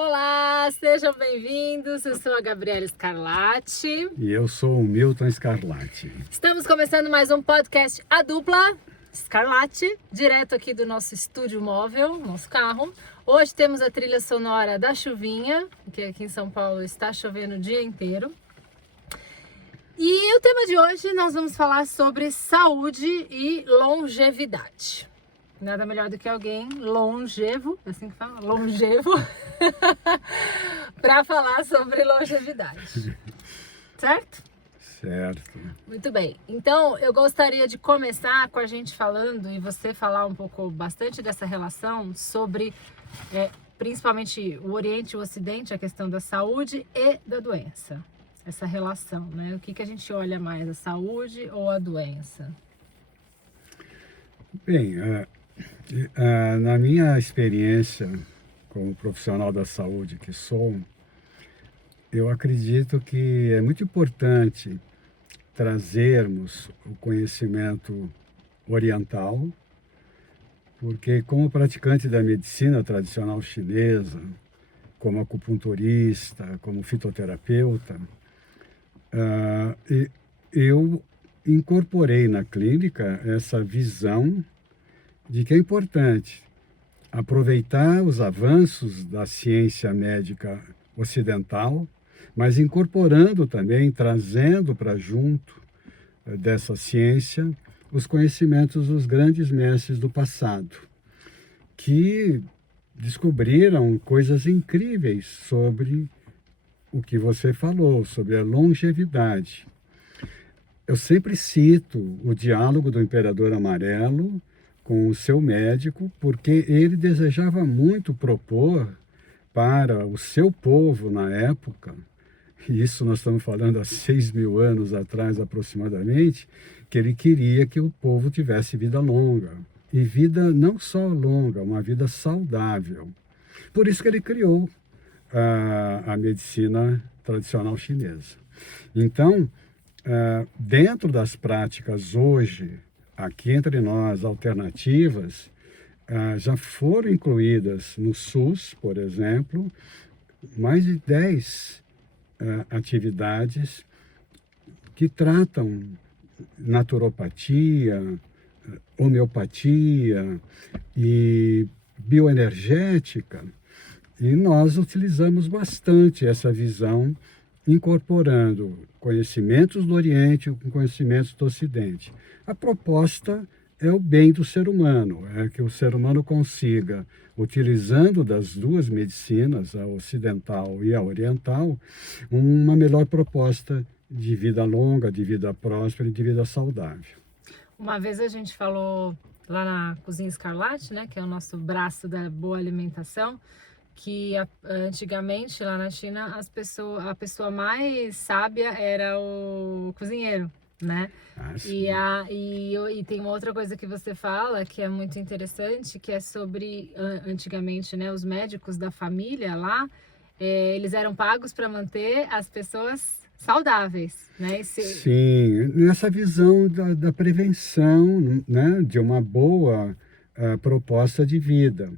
Olá, sejam bem-vindos. Eu sou a Gabriela Scarlatti. E eu sou o Milton Scarlatti. Estamos começando mais um podcast A Dupla Scarlatti, direto aqui do nosso estúdio móvel, nosso carro. Hoje temos a trilha sonora da chuvinha, que aqui em São Paulo está chovendo o dia inteiro. E o tema de hoje nós vamos falar sobre saúde e longevidade. Nada melhor do que alguém longevo, assim que fala, longevo, para falar sobre longevidade. Certo? Certo. Muito bem. Então, eu gostaria de começar com a gente falando, e você falar um pouco, bastante dessa relação sobre, principalmente o Oriente e o Ocidente, a questão da saúde e da doença. Essa relação, né? O que a gente olha mais, a saúde ou a doença? Bem, na minha experiência como profissional da saúde que sou, eu acredito que é muito importante trazermos o conhecimento oriental, porque como praticante da medicina tradicional chinesa, como acupunturista, como fitoterapeuta, eu incorporei na clínica essa visão de que é importante aproveitar os avanços da ciência médica ocidental, mas incorporando também, trazendo para junto dessa ciência os conhecimentos dos grandes mestres do passado, que descobriram coisas incríveis sobre o que você falou, sobre a longevidade. Eu sempre cito o diálogo do Imperador Amarelo com o seu médico, porque ele desejava muito propor para o seu povo na época, e isso nós estamos falando há 6.000 anos atrás aproximadamente, que ele queria que o povo tivesse vida longa. E vida não só longa, uma vida saudável. Por isso que ele criou a medicina tradicional chinesa. Então, dentro das práticas hoje, aqui entre nós, alternativas, já foram incluídas no SUS, por exemplo, mais de 10 atividades que tratam naturopatia, homeopatia e bioenergética. E nós utilizamos bastante essa visão, incorporando conhecimentos do Oriente com conhecimentos do Ocidente. A proposta é o bem do ser humano, é que o ser humano consiga, utilizando das duas medicinas, a ocidental e a oriental, uma melhor proposta de vida longa, de vida próspera e de vida saudável. Uma vez a gente falou lá na Cozinha Scarlatti, né, que é o nosso braço da boa alimentação, que antigamente lá na China a pessoa mais sábia era o cozinheiro, né? E tem uma outra coisa que você fala que é muito interessante, que é sobre antigamente, né, os médicos da família lá, eles eram pagos para manter as pessoas saudáveis, né? Sim, nessa visão da prevenção, né, de uma boa proposta de vida.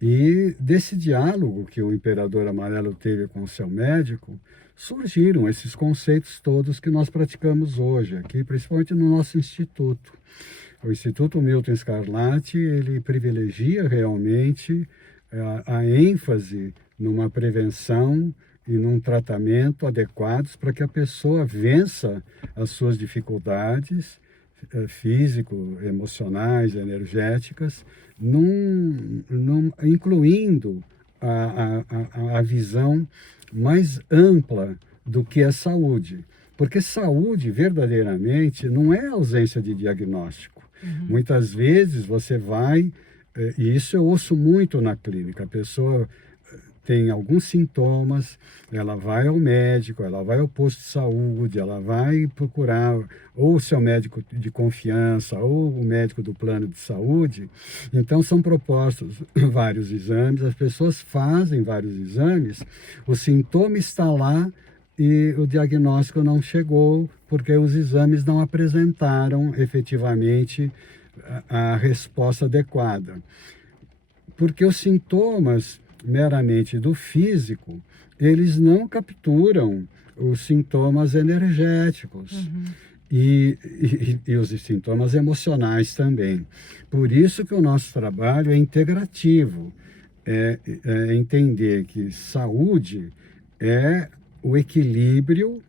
E desse diálogo que o Imperador Amarelo teve com o seu médico, surgiram esses conceitos todos que nós praticamos hoje aqui, principalmente no nosso instituto. O Instituto Milton Scarlatti, ele privilegia realmente a ênfase numa prevenção e num tratamento adequados para que a pessoa vença as suas dificuldades físico, emocionais, energéticas, incluindo a visão mais ampla do que é saúde. Porque saúde, verdadeiramente, não é ausência de diagnóstico. Muitas vezes você vai, e isso eu ouço muito na clínica, a pessoa tem alguns sintomas, ela vai ao médico, ela vai ao posto de saúde, ela vai procurar ou o seu médico de confiança ou o médico do plano de saúde. Então são propostos vários exames, as pessoas fazem vários exames, o sintoma está lá e o diagnóstico não chegou porque os exames não apresentaram efetivamente a resposta adequada. Porque os sintomas meramente do físico, eles não capturam os sintomas energéticos e os sintomas emocionais também. Por isso que o nosso trabalho é integrativo, é entender que saúde é o equilíbrio,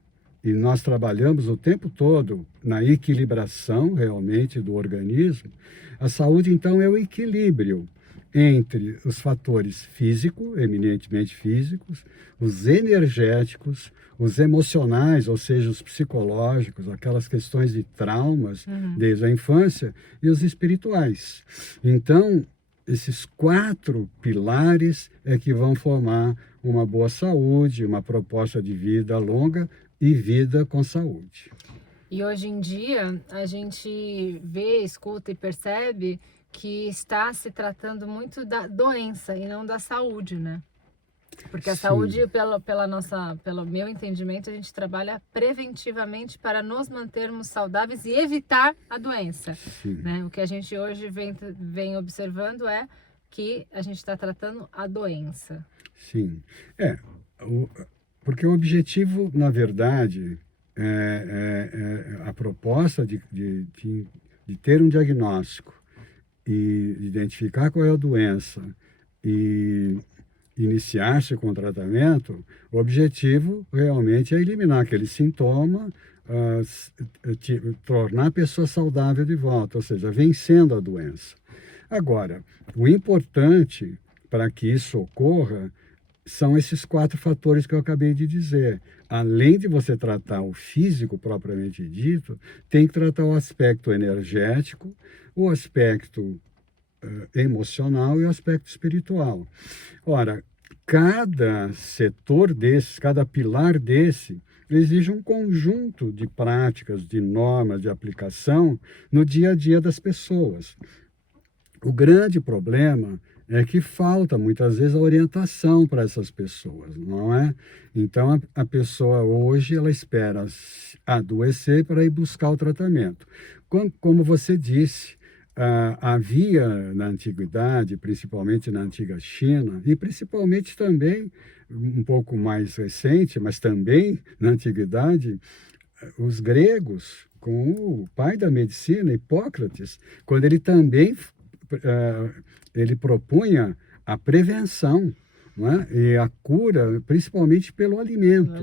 e nós trabalhamos o tempo todo na equilibração realmente do organismo. A saúde, então, é o equilíbrio entre os fatores físicos, eminentemente físicos, os energéticos, os emocionais, ou seja, os psicológicos, aquelas questões de traumas desde a infância, e os espirituais. Então, esses 4 pilares é que vão formar uma boa saúde, uma proposta de vida longa e vida com saúde. E hoje em dia a gente vê, escuta e percebe que está se tratando muito da doença e não da saúde, né? Porque a Sim. saúde, pelo meu entendimento, a gente trabalha preventivamente para nos mantermos saudáveis e evitar a doença, né? O que a gente hoje vem observando é que a gente está tratando a doença. Sim, porque o objetivo, na verdade, a proposta de ter um diagnóstico e identificar qual é a doença e iniciar-se com o tratamento, o objetivo realmente é eliminar aquele sintoma, tornar a pessoa saudável de volta, ou seja, vencendo a doença. Agora, o importante para que isso ocorra são esses 4 fatores que eu acabei de dizer. Além de você tratar o físico propriamente dito, tem que tratar o aspecto energético, o aspecto emocional e o aspecto espiritual. Ora, cada setor desses, cada pilar desse, exige um conjunto de práticas, de normas, de aplicação no dia a dia das pessoas. O grande problema é que falta muitas vezes a orientação para essas pessoas, não é? Então a pessoa hoje ela espera adoecer para ir buscar o tratamento. Como você disse, havia na antiguidade, principalmente na antiga China, e principalmente também, um pouco mais recente, mas também na antiguidade, os gregos, com o pai da medicina, Hipócrates, quando ele também ele propunha a prevenção, não é? E a cura, principalmente pelo alimento.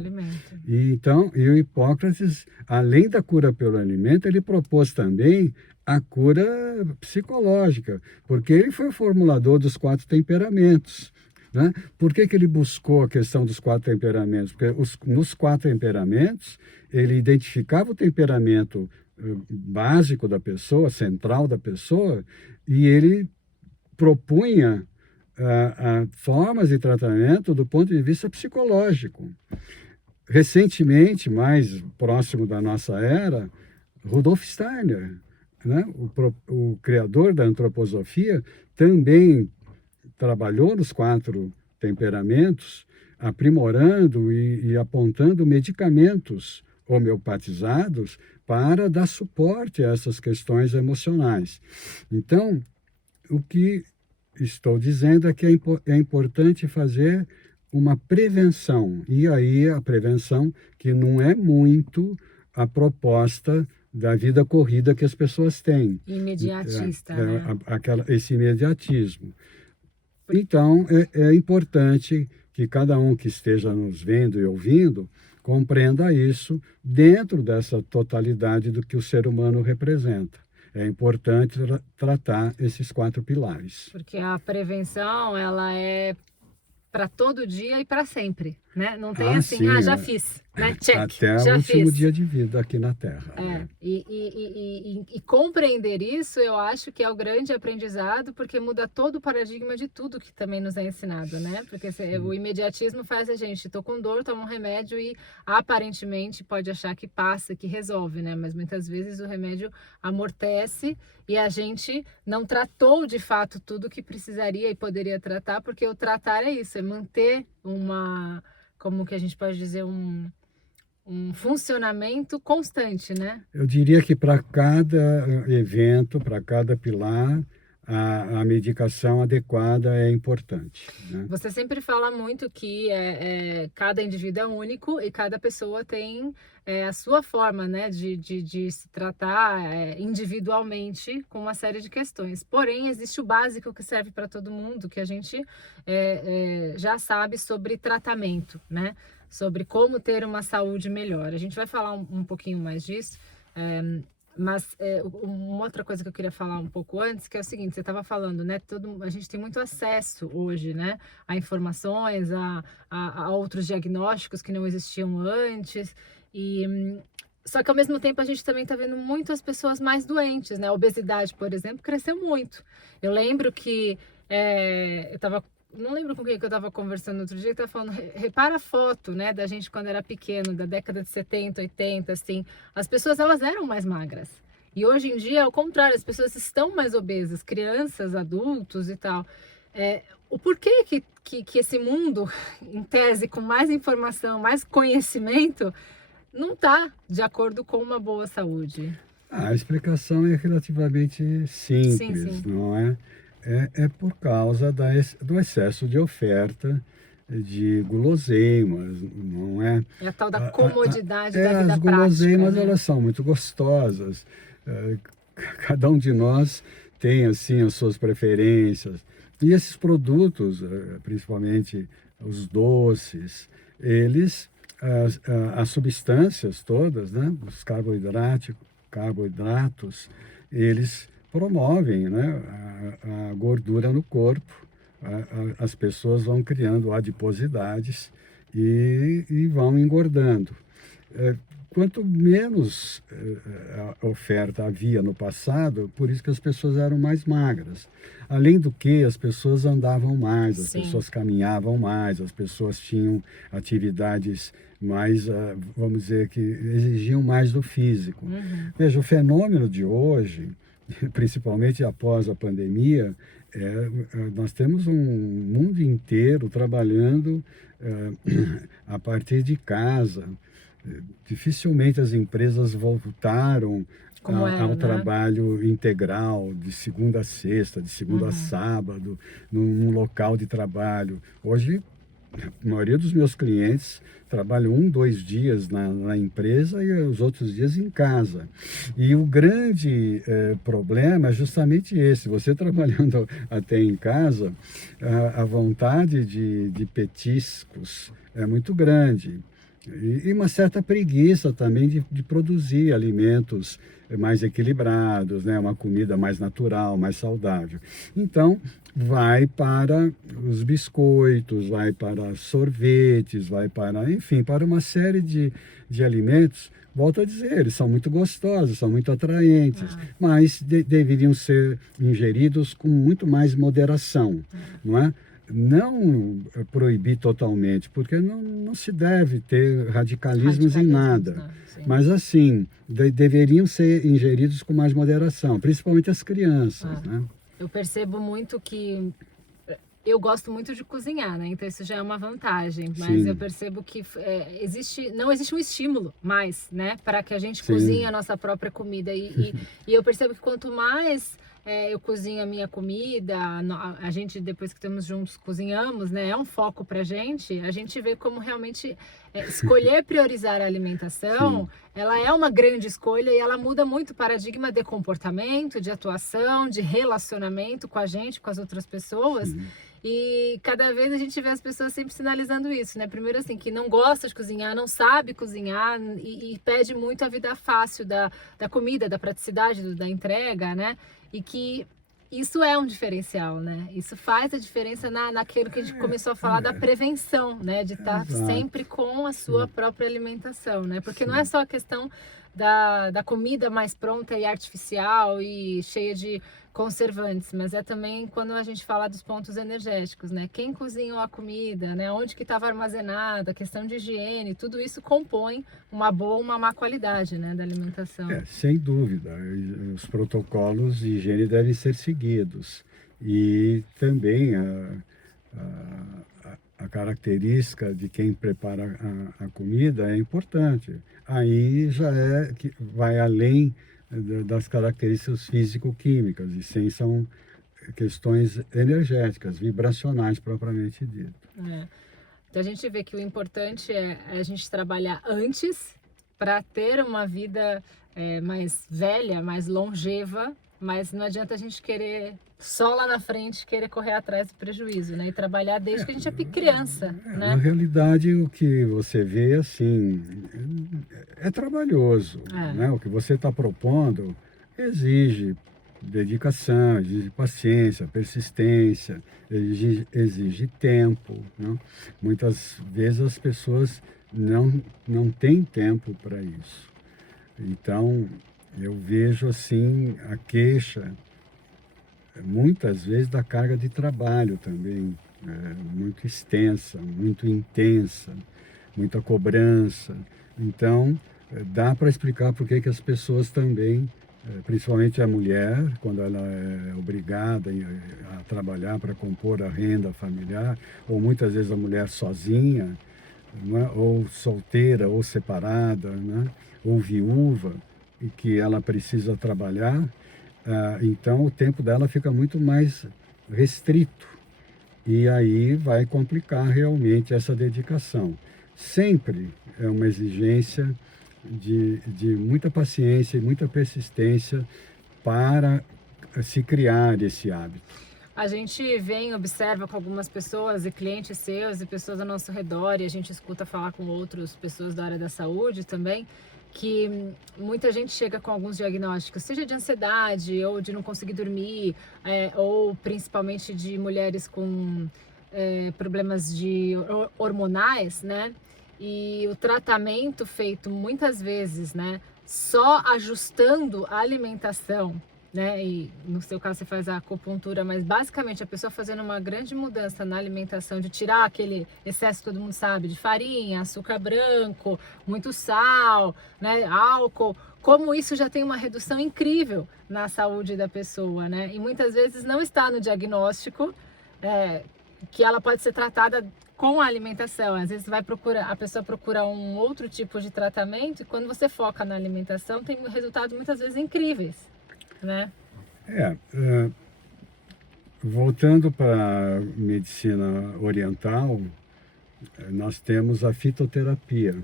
E o Hipócrates, além da cura pelo alimento, ele propôs também a cura psicológica, porque ele foi o formulador dos 4 temperamentos. Né? Por que ele buscou a questão dos 4 temperamentos? Porque nos 4 temperamentos, ele identificava o temperamento básico da pessoa, central da pessoa, e ele propunha formas de tratamento do ponto de vista psicológico. Recentemente, mais próximo da nossa era, Rudolf Steiner, né? O criador da antroposofia, também trabalhou nos 4 temperamentos, aprimorando e apontando medicamentos homeopatizados para dar suporte a essas questões emocionais. Então, o que estou dizendo é que é importante fazer uma prevenção, e aí a prevenção que não é muito a proposta da vida corrida que as pessoas têm. Imediatista, né? Esse imediatismo. Então, é importante que cada um que esteja nos vendo e ouvindo compreenda isso dentro dessa totalidade do que o ser humano representa. É importante tratar esses 4 pilares. Porque a prevenção, ela é para todo dia e para sempre, né? Não tem assim, sim, já fiz, né? Check, até já o último fiz. dia de vida aqui na Terra. E compreender isso, eu acho que é o grande aprendizado, porque muda todo o paradigma de tudo que também nos é ensinado, né? Porque o imediatismo faz a gente, tô com dor, toma um remédio e aparentemente pode achar que passa, que resolve, né? Mas muitas vezes o remédio amortece e a gente não tratou de fato tudo que precisaria e poderia tratar, porque o tratar é isso, é manter como que a gente pode dizer, um funcionamento constante, né? Eu diria que para cada evento, para cada pilar, a medicação adequada é importante, né? Você sempre fala muito que cada indivíduo é único e cada pessoa tem a sua forma, né, de se tratar individualmente com uma série de questões. Porém, existe o básico que serve para todo mundo, que a gente já sabe sobre tratamento, né? Sobre como ter uma saúde melhor. A gente vai falar um pouquinho mais disso. Mas uma outra coisa que eu queria falar um pouco antes, que é o seguinte, você estava falando, né? A gente tem muito acesso hoje, né? A informações, a outros diagnósticos que não existiam antes. Só que ao mesmo tempo a gente também está vendo muitas pessoas mais doentes, né? A obesidade, por exemplo, cresceu muito. Eu lembro que eu estava não lembro com quem que eu estava conversando outro dia, que estava falando, repara a foto, né, da gente quando era pequeno, da década de 70, 80, assim, as pessoas, elas eram mais magras. E hoje em dia, ao contrário, as pessoas estão mais obesas, crianças, adultos e tal. O porquê que esse mundo, em tese, com mais informação, mais conhecimento, não está de acordo com uma boa saúde? A explicação é relativamente Sim, simples, sim. não é? É por causa do excesso de oferta de guloseimas, não é? É a tal da comodidade da As vida prática, guloseimas, né? elas são muito gostosas. Cada um de nós tem, assim, as suas preferências. E esses produtos, principalmente os doces, eles, as substâncias todas, né? Os carboidratos, eles promovem, né, a gordura no corpo. As pessoas vão criando adiposidades e vão engordando. Quanto menos oferta havia no passado, por isso que as pessoas eram mais magras. Além do que, as pessoas andavam mais, as Sim. pessoas caminhavam mais, as pessoas tinham atividades mais, vamos dizer, que exigiam mais do físico. Uhum. Veja, o fenômeno de hoje, principalmente após a pandemia, nós temos um mundo inteiro trabalhando a partir de casa. Dificilmente as empresas voltaram ao né? trabalho integral, de segunda a sexta, de segunda a sábado, num local de trabalho. Hoje, a maioria dos meus clientes trabalham 2 dias na empresa e os outros dias em casa. E o grande problema é justamente esse: você trabalhando até em casa, a vontade de petiscos é muito grande. E uma certa preguiça também de produzir alimentos mais equilibrados, né? Uma comida mais natural, mais saudável. Então, vai para os biscoitos, vai para sorvetes, vai para, enfim, para uma série de alimentos. Volto a dizer, eles são muito gostosos, são muito atraentes, mas deveriam ser ingeridos com muito mais moderação, não é? Não proibir totalmente, porque não se deve ter radicalismos em nada. Né? Mas assim, deveriam ser ingeridos com mais moderação, principalmente as crianças, né? Eu percebo muito que eu gosto muito de cozinhar, né? Então isso já é uma vantagem, mas Sim. eu percebo que não existe um estímulo mais, né? Para que a gente Sim. cozinhe a nossa própria comida. E eu percebo que quanto mais eu cozinho a minha comida, a gente, depois que estamos juntos, cozinhamos, né? É um foco pra gente, a gente vê como realmente escolher priorizar a alimentação, ela é uma grande escolha e ela muda muito o paradigma de comportamento, de atuação, de relacionamento com a gente, com as outras pessoas. E cada vez a gente vê as pessoas sempre sinalizando isso, né? Primeiro assim, que não gosta de cozinhar, não sabe cozinhar e pede muito a vida fácil da comida, da praticidade, da entrega, né? E que isso é um diferencial, né? Isso faz a diferença naquilo que a gente começou a falar da prevenção, né? De estar sempre com a sua própria alimentação, né? Porque não é só a questão da comida mais pronta e artificial e cheia de conservantes, mas é também quando a gente fala dos pontos energéticos, né? Quem cozinhou a comida, né? Onde que estava armazenada, a questão de higiene, tudo isso compõe uma boa, uma má qualidade, né, da alimentação. Sem dúvida, os protocolos de higiene devem ser seguidos e também a característica de quem prepara a comida é importante. Aí já vai além das características físico-químicas, e sim são questões energéticas, vibracionais propriamente dito. Então a gente vê que o importante é a gente trabalhar antes para ter uma vida mais velha, mais longeva, mas não adianta a gente querer só lá na frente querer correr atrás do prejuízo, né? E trabalhar desde que a gente é criança, né? Na realidade, o que você vê, assim, é trabalhoso, né? O que você está propondo exige dedicação, exige paciência, persistência, exige tempo, né? Muitas vezes as pessoas não têm tempo para isso. Então, eu vejo, assim, a queixa muitas vezes da carga de trabalho também, muito extensa, muito intensa, muita cobrança. Então, dá para explicar por que as pessoas também, principalmente a mulher, quando ela é obrigada a trabalhar para compor a renda familiar, ou muitas vezes a mulher sozinha, né, ou solteira, ou separada, né, ou viúva, e que ela precisa trabalhar, então o tempo dela fica muito mais restrito e aí vai complicar realmente essa dedicação. Sempre é uma exigência de muita paciência e muita persistência para se criar esse hábito. A gente vem, observa com algumas pessoas e clientes seus e pessoas ao nosso redor, e a gente escuta falar com outras pessoas da área da saúde também, que muita gente chega com alguns diagnósticos, seja de ansiedade ou de não conseguir dormir, ou principalmente de mulheres com problemas hormonais, né? E o tratamento feito muitas vezes, né, só ajustando a alimentação, né? E no seu caso você faz a acupuntura, mas basicamente a pessoa fazendo uma grande mudança na alimentação, de tirar aquele excesso que todo mundo sabe, de farinha, açúcar branco, muito sal, né, álcool, como isso já tem uma redução incrível na saúde da pessoa, né? E muitas vezes não está no diagnóstico que ela pode ser tratada com a alimentação. Às vezes a pessoa procura um outro tipo de tratamento, e quando você foca na alimentação tem resultados muitas vezes incríveis, né? Voltando para a medicina oriental, nós temos a fitoterapia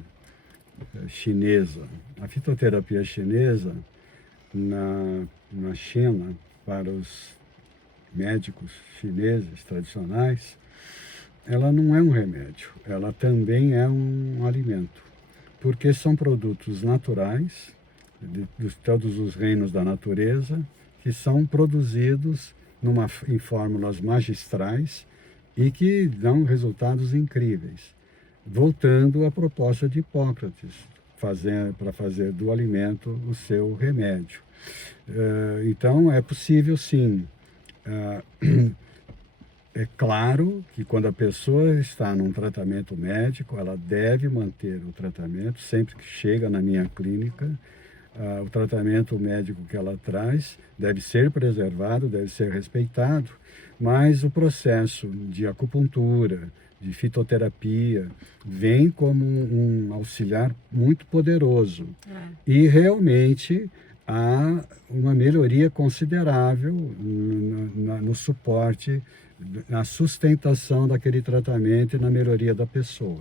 chinesa. A fitoterapia chinesa, na China, para os médicos chineses tradicionais, ela não é um remédio, ela também é um alimento, porque são produtos naturais, de todos os reinos da natureza, que são produzidos em fórmulas magistrais e que dão resultados incríveis. Voltando à proposta de Hipócrates, para fazer do alimento o seu remédio. Então, é possível, sim. É claro que quando a pessoa está num tratamento médico, ela deve manter o tratamento sempre que chega na minha clínica. O tratamento médico que ela traz deve ser preservado, deve ser respeitado, mas o processo de acupuntura, de fitoterapia, vem como um auxiliar muito poderoso. E realmente há uma melhoria considerável no suporte, na sustentação daquele tratamento e na melhoria da pessoa.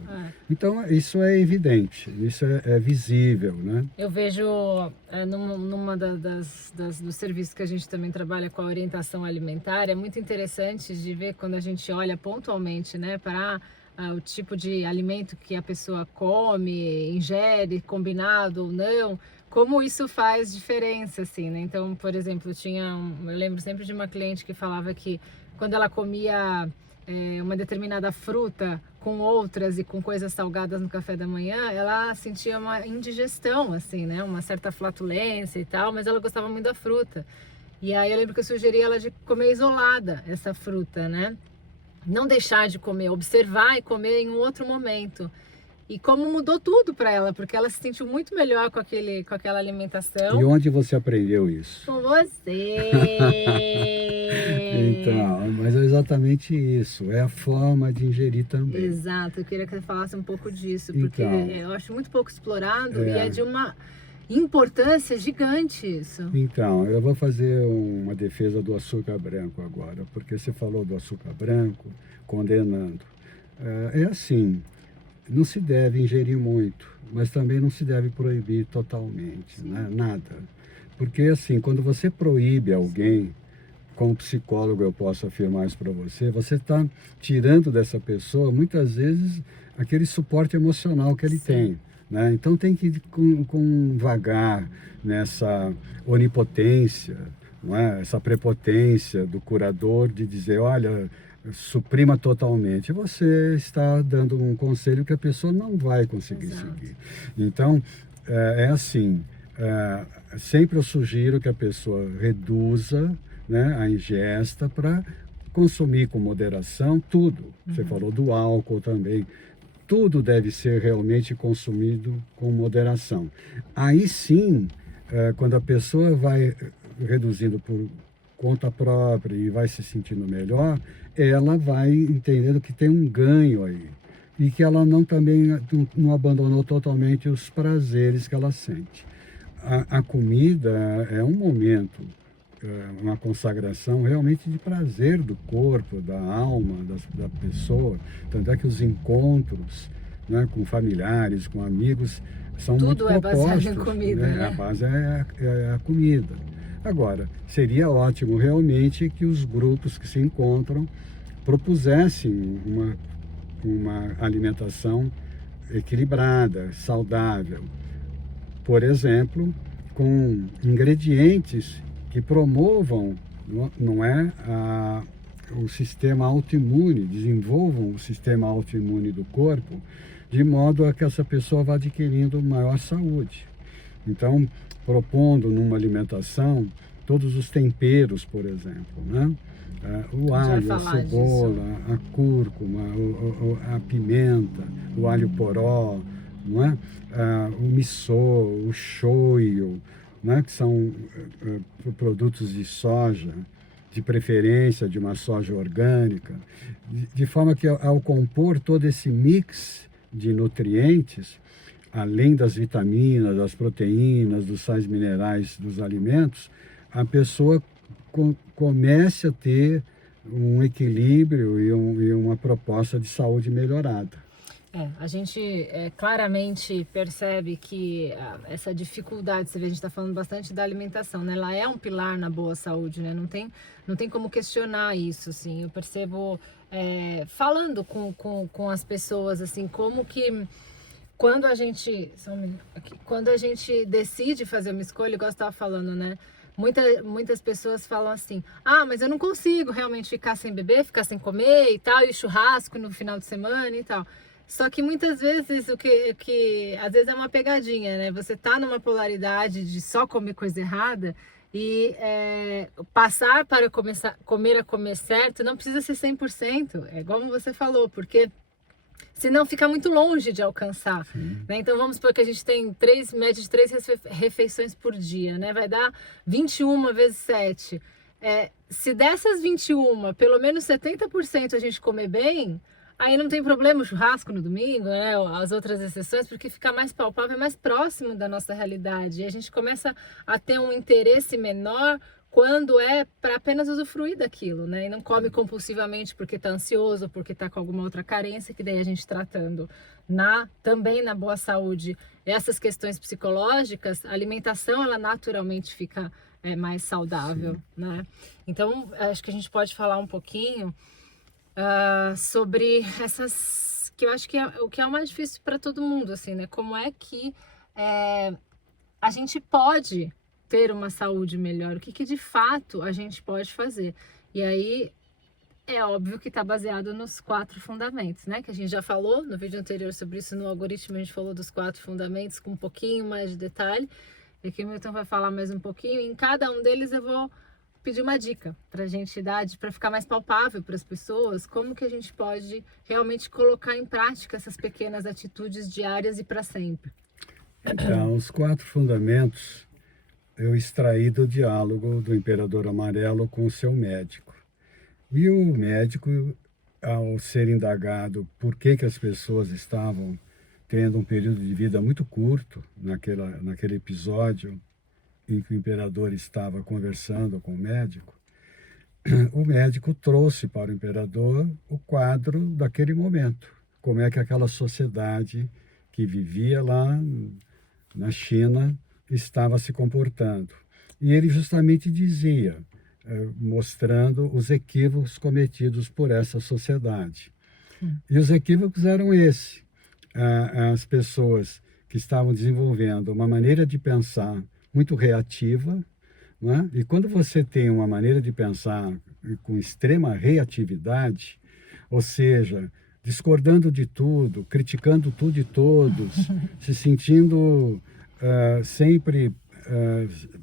Então, isso é evidente, isso é visível, né? Eu vejo numa dos serviços que a gente também trabalha com a orientação alimentar, é muito interessante de ver quando a gente olha pontualmente, né, para o tipo de alimento que a pessoa come, ingere, combinado ou não, como isso faz diferença, assim, né? Então, por exemplo, eu lembro sempre de uma cliente que falava que quando ela comia uma determinada fruta com outras e com coisas salgadas no café da manhã, ela sentia uma indigestão, assim, né? Uma certa flatulência e tal, mas ela gostava muito da fruta. E aí eu lembro que eu sugeri ela de comer isolada essa fruta, né? Não deixar de comer, observar e comer em um outro momento. E como mudou tudo para ela, porque ela se sentiu muito melhor com aquela alimentação. E onde você aprendeu isso? Com você! Então, mas é exatamente isso, é a forma de ingerir também. Exato, eu queria que você falasse um pouco disso, porque eu acho muito pouco explorado e importância gigante isso. Então, eu vou fazer uma defesa do açúcar branco agora, porque você falou do açúcar branco, condenando. É assim, não se deve ingerir muito, mas também não se deve proibir totalmente, né? Nada. Porque assim, quando você proíbe alguém, como psicólogo eu posso afirmar isso para você está tirando dessa pessoa, muitas vezes, aquele suporte emocional que ele tem. Né? Então tem que ir com vagar nessa onipotência, não é? Essa prepotência do curador de dizer, olha, suprima totalmente. Você está dando um conselho que a pessoa não vai conseguir seguir. Então, é assim, sempre eu sugiro que a pessoa reduza, né, a ingesta para consumir com moderação tudo. Você falou do álcool também. Tudo deve ser realmente consumido com moderação. Aí sim, quando a pessoa vai reduzindo por conta própria e vai se sentindo melhor, ela vai entendendo que tem um ganho aí. E que ela também não abandonou totalmente os prazeres que ela sente. A comida é um momento, uma consagração realmente de prazer do corpo, da alma, da pessoa. Tanto é que os encontros, né, com familiares, com amigos, são Tudo muito propostos. Baseado em comida, né? A base é a comida. Agora, seria ótimo realmente que os grupos que se encontram propusessem uma alimentação equilibrada, saudável. Por exemplo, com ingredientes que promovam, não é, o sistema autoimune, desenvolvam o sistema autoimune do corpo, de modo a que essa pessoa vá adquirindo maior saúde. Então, propondo numa alimentação todos os temperos, por exemplo, né? O alho, a cebola, a cúrcuma, a pimenta, o alho poró, não é? O miso, o shoyu, né? Que são produtos de soja, de preferência de uma soja orgânica, de forma que ao compor todo esse mix de nutrientes, além das vitaminas, das proteínas, dos sais minerais dos alimentos, a pessoa comece a ter um equilíbrio e uma proposta de saúde melhorada. A gente claramente percebe que essa dificuldade, você vê, a gente está falando bastante da alimentação, né? Ela é um pilar na boa saúde, né? Não tem como questionar isso, assim. Eu percebo, falando com as pessoas, assim, como que quando a gente decide fazer uma escolha, igual você estava falando, né? Muitas pessoas falam assim, mas eu não consigo realmente ficar sem beber, ficar sem comer e tal, e churrasco no final de semana e tal. Só que muitas vezes o que às vezes é uma pegadinha, né? Você tá numa polaridade de só comer coisa errada e passar para comer certo não precisa ser 100%, é igual você falou, porque senão fica muito longe de alcançar, né? Então vamos supor que a gente tem média de 3 refeições por dia, né? Vai dar 21 vezes 7. Se dessas 21, pelo menos 70% a gente comer bem, aí não tem problema o churrasco no domingo, né? As outras exceções, porque fica mais palpável, mais próximo da nossa realidade. E a gente começa a ter um interesse menor quando é para apenas usufruir daquilo, né? E não come compulsivamente porque está ansioso, porque está com alguma outra carência, que daí a gente tratando também na boa saúde essas questões psicológicas, a alimentação ela naturalmente fica mais saudável, né? Então acho que a gente pode falar um pouquinho sobre essas, que eu acho que o que é o mais difícil para todo mundo, assim, né? Como é que a gente pode ter uma saúde melhor, o que de fato a gente pode fazer. E aí é óbvio que está baseado nos 4 fundamentos, né? Que a gente já falou no vídeo anterior sobre isso, no algoritmo a gente falou dos 4 fundamentos com um pouquinho mais de detalhe. E aqui o Milton vai falar mais um pouquinho. E em cada um deles eu vou pedir uma dica para a gente dar, para ficar mais palpável para as pessoas, como que a gente pode realmente colocar em prática essas pequenas atitudes diárias e para sempre. Então, os 4 fundamentos eu extraí do diálogo do Imperador Amarelo com o seu médico. E o médico, ao ser indagado por que as pessoas estavam tendo um período de vida muito curto, naquele episódio em que o imperador estava conversando com o médico trouxe para o imperador o quadro daquele momento, como é que aquela sociedade que vivia lá na China estava se comportando. E ele justamente dizia, mostrando os equívocos cometidos por essa sociedade. E os equívocos eram esses. As pessoas que estavam desenvolvendo uma maneira de pensar muito reativa, né? E quando você tem uma maneira de pensar com extrema reatividade, ou seja, discordando de tudo, criticando tudo e todos, se sentindo sempre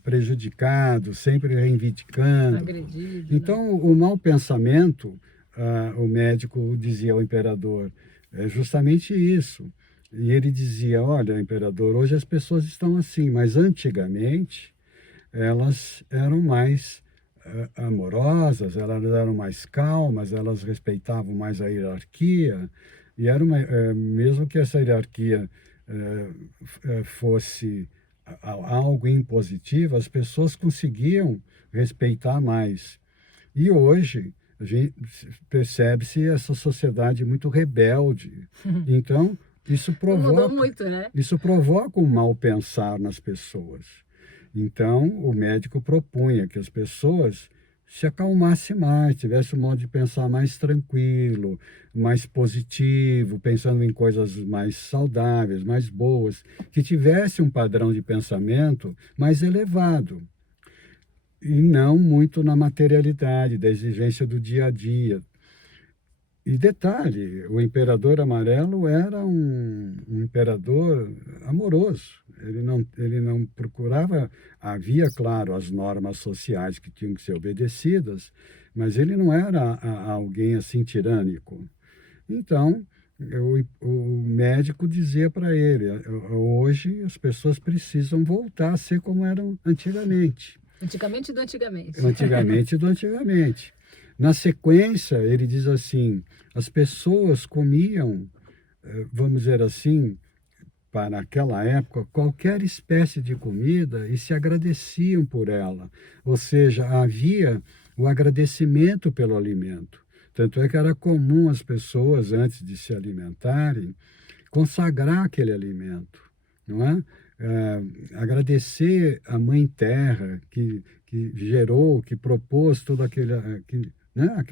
prejudicado, sempre reivindicando. Agredido, Então, né? o mau pensamento, o médico dizia ao imperador, é justamente isso. E ele dizia, olha, imperador, hoje as pessoas estão assim, mas antigamente elas eram mais amorosas, elas eram mais calmas, elas respeitavam mais a hierarquia, e era mesmo que essa hierarquia fosse algo impositivo, as pessoas conseguiam respeitar mais. E hoje a gente percebe-se essa sociedade muito rebelde. Então, Mudou muito, né? isso provoca um mal pensar nas pessoas. Então, o médico propunha que as pessoas se acalmassem mais, tivessem um modo de pensar mais tranquilo, mais positivo, pensando em coisas mais saudáveis, mais boas, que tivesse um padrão de pensamento mais elevado e não muito na materialidade, da exigência do dia a dia. E detalhe, o imperador amarelo era um imperador amoroso. Ele não procurava, havia, claro, as normas sociais que tinham que ser obedecidas, mas ele não era alguém assim tirânico. Então, o médico dizia para ele, hoje as pessoas precisam voltar a ser como eram antigamente. Antigamente do antigamente. Antigamente do antigamente. Na sequência, ele diz assim, as pessoas comiam, vamos dizer assim, para aquela época, qualquer espécie de comida e se agradeciam por ela. Ou seja, havia o agradecimento pelo alimento. Tanto é que era comum as pessoas, antes de se alimentarem, consagrar aquele alimento, não é? Agradecer a Mãe Terra que gerou, que propôs todo né?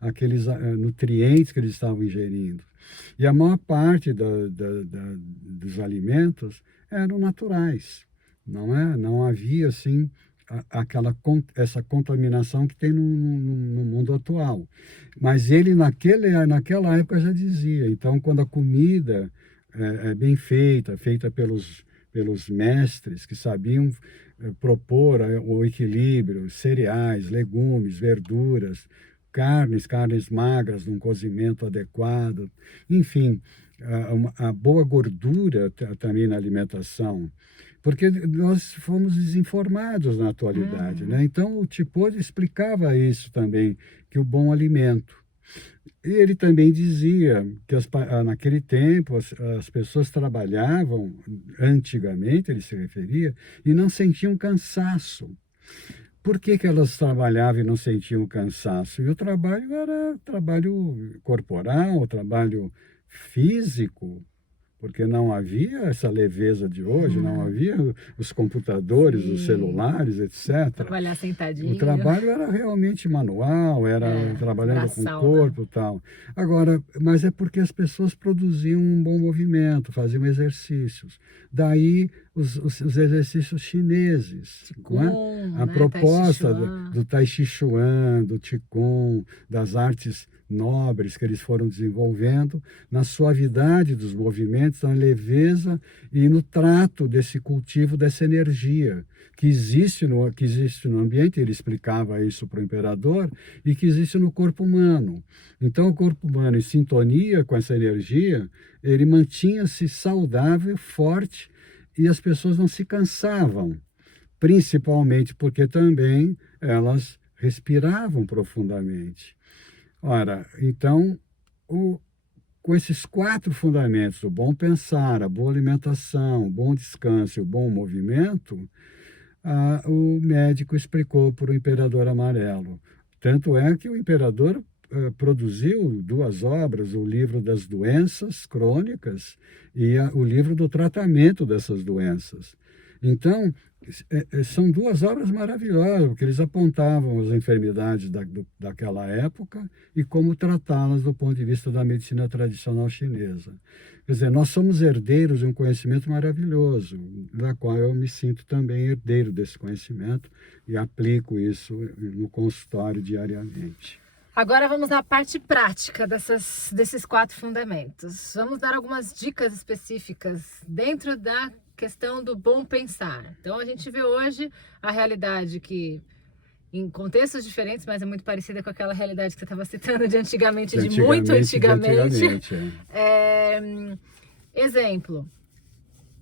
Aqueles nutrientes que eles estavam ingerindo. E a maior parte dos alimentos eram naturais, não é? Não havia assim essa contaminação que tem no mundo atual. Mas ele naquela época já dizia. Então, quando a comida é bem feita pelos mestres que sabiam propor o equilíbrio, cereais, legumes, verduras, carnes magras num cozimento adequado, enfim, a boa gordura também na alimentação, porque nós fomos desinformados na atualidade, né? Então o Tiposi explicava isso também, que o bom alimento. E ele também dizia que naquele tempo as pessoas trabalhavam, antigamente ele se referia, e não sentiam cansaço. Por que elas trabalhavam e não sentiam cansaço? E o trabalho era trabalho corporal, trabalho físico, porque não havia essa leveza de hoje, não havia os computadores, os celulares, etc. Trabalhar sentadinho. O trabalho era realmente manual, era trabalhando braçal, com o corpo e tal. Agora, mas é porque as pessoas produziam um bom movimento, faziam exercícios. Daí os exercícios chineses, Qigong, não é? A né? proposta Tai Chi Chuan. do Tai Chi Chuan, do Qigong, das artes nobres que eles foram desenvolvendo, na suavidade dos movimentos, na leveza e no trato desse cultivo dessa energia que existe no ambiente. Ele explicava isso para o imperador, e que existe no corpo humano. Então, o corpo humano, em sintonia com essa energia, ele mantinha-se saudável, forte, e as pessoas não se cansavam, principalmente porque também elas respiravam profundamente. Ora, então, com esses 4 fundamentos, o bom pensar, a boa alimentação, o bom descanso e o bom movimento, o médico explicou para o Imperador Amarelo. Tanto é que o imperador produziu 2 obras, o livro das doenças crônicas e o livro do tratamento dessas doenças. Então, são 2 obras maravilhosas, porque eles apontavam as enfermidades daquela época e como tratá-las do ponto de vista da medicina tradicional chinesa. Quer dizer, nós somos herdeiros de um conhecimento maravilhoso, da qual eu me sinto também herdeiro desse conhecimento e aplico isso no consultório diariamente. Agora vamos à parte prática desses 4 fundamentos. Vamos dar algumas dicas específicas dentro da questão do bom pensar. Então a gente vê hoje a realidade que, em contextos diferentes, mas é muito parecida com aquela realidade que você estava citando de antigamente, de muito antigamente. Exemplo,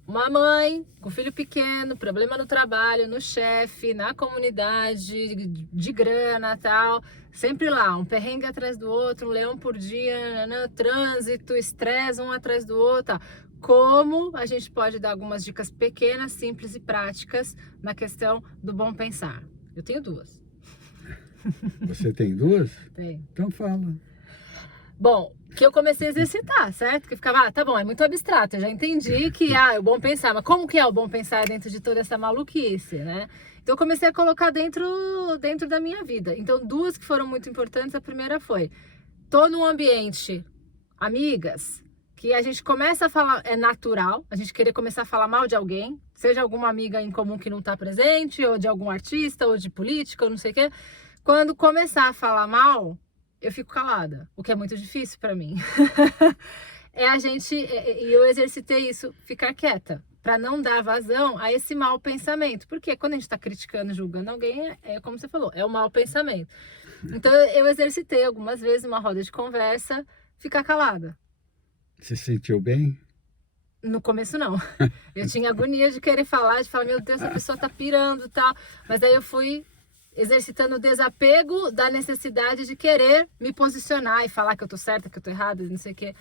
uma mãe com filho pequeno, problema no trabalho, no chefe, na comunidade, de grana, tal, sempre lá, um perrengue atrás do outro, um leão por dia, trânsito, estresse um atrás do outro, tal. Como a gente pode dar algumas dicas pequenas, simples e práticas na questão do bom pensar? Eu tenho 2. Você tem 2? Tenho. Então fala. Bom, que eu comecei a exercitar, certo? Que ficava, tá bom, é muito abstrato, eu já entendi que, é o bom pensar, mas como que é o bom pensar dentro de toda essa maluquice, né? Então eu comecei a colocar dentro da minha vida. Então 2 que foram muito importantes, a primeira foi, tô num ambiente, amigas, que a gente começa a falar, é natural, a gente querer começar a falar mal de alguém, seja alguma amiga em comum que não está presente, ou de algum artista, ou de política, ou não sei o quê. Quando começar a falar mal, eu fico calada, o que é muito difícil para mim. E eu exercitei isso, ficar quieta, para não dar vazão a esse mau pensamento. Porque quando a gente está criticando, julgando alguém, é como você falou, é o mau pensamento. Então eu exercitei algumas vezes uma roda de conversa, ficar calada. Se sentiu bem? No começo não. Eu tinha agonia de querer falar, de falar, meu Deus, a pessoa tá pirando e tal. Mas aí eu fui exercitando o desapego da necessidade de querer me posicionar e falar que eu tô certa, que eu tô errada, não sei o quê.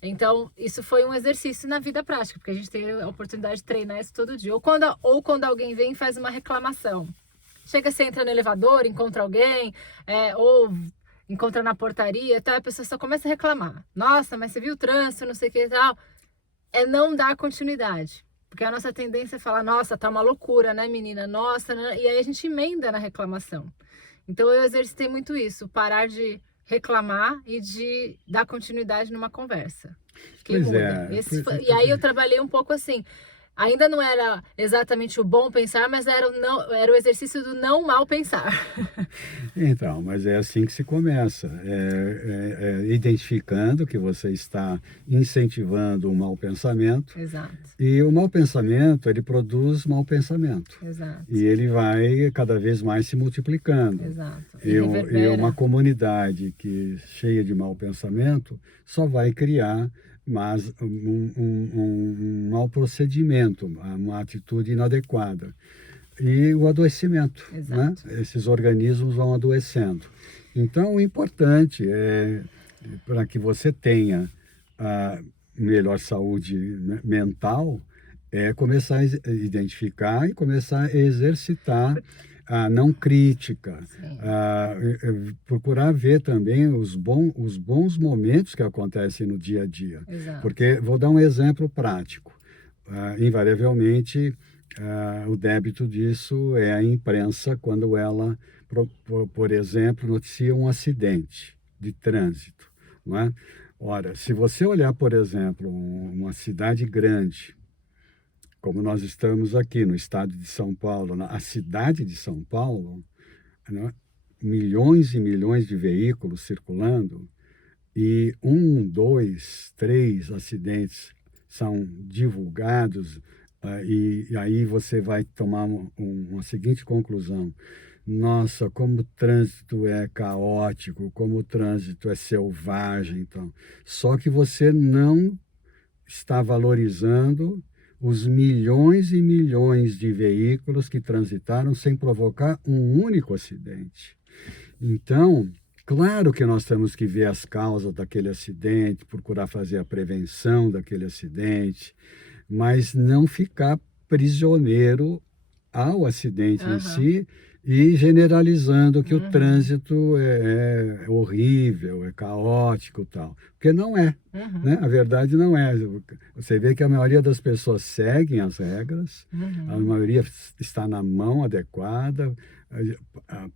Então, isso foi um exercício na vida prática, porque a gente tem a oportunidade de treinar isso todo dia. Ou quando alguém vem e faz uma reclamação. Chega, você entra no elevador, encontra alguém, ou encontra na portaria, tá? A pessoa só começa a reclamar. Nossa, mas você viu o trânsito, não sei o que e tal. É não dar continuidade. Porque a nossa tendência é falar, nossa, tá uma loucura, né, menina? Nossa, né? E aí a gente emenda na reclamação. Então eu exercitei muito isso, parar de reclamar e de dar continuidade numa conversa. Que Pois muda. é. E aí eu trabalhei um pouco assim. Ainda não era exatamente o bom pensar, mas era o exercício do não mal pensar. Então, mas é assim que se começa, identificando que você está incentivando o mau pensamento. Exato. E o mau pensamento, ele produz mau pensamento. Exato. E ele vai cada vez mais se multiplicando. Exato. E uma comunidade cheia de mau pensamento só vai criar um mau procedimento, uma atitude inadequada. E o adoecimento, né? Esses organismos vão adoecendo. Então, o importante é, para que você tenha a melhor saúde mental, é começar a identificar e começar a exercitar a não crítica, procurar ver também os bons momentos que acontecem no dia a dia. Exato. Porque, vou dar um exemplo prático, invariavelmente, o débito disso é a imprensa quando ela, por exemplo, noticia um acidente de trânsito, não é? Ora, se você olhar, por exemplo, uma cidade grande, como nós estamos aqui no estado de São Paulo, a cidade de São Paulo, né? Milhões e milhões de veículos circulando e 1, 2, 3 acidentes são divulgados, e aí você vai tomar uma seguinte conclusão: nossa, como o trânsito é caótico, como o trânsito é selvagem. Então, só que você não está valorizando os milhões e milhões de veículos que transitaram sem provocar um único acidente. Então, Claro que nós temos que ver as causas daquele acidente, procurar fazer a prevenção daquele acidente, mas não ficar prisioneiro ao acidente em Aham. si e generalizando que o Uhum. trânsito é horrível, é caótico e tal, porque não é, Uhum. né? A verdade não é. Você vê que a maioria das pessoas seguem as regras, a Uhum. maioria está na mão adequada,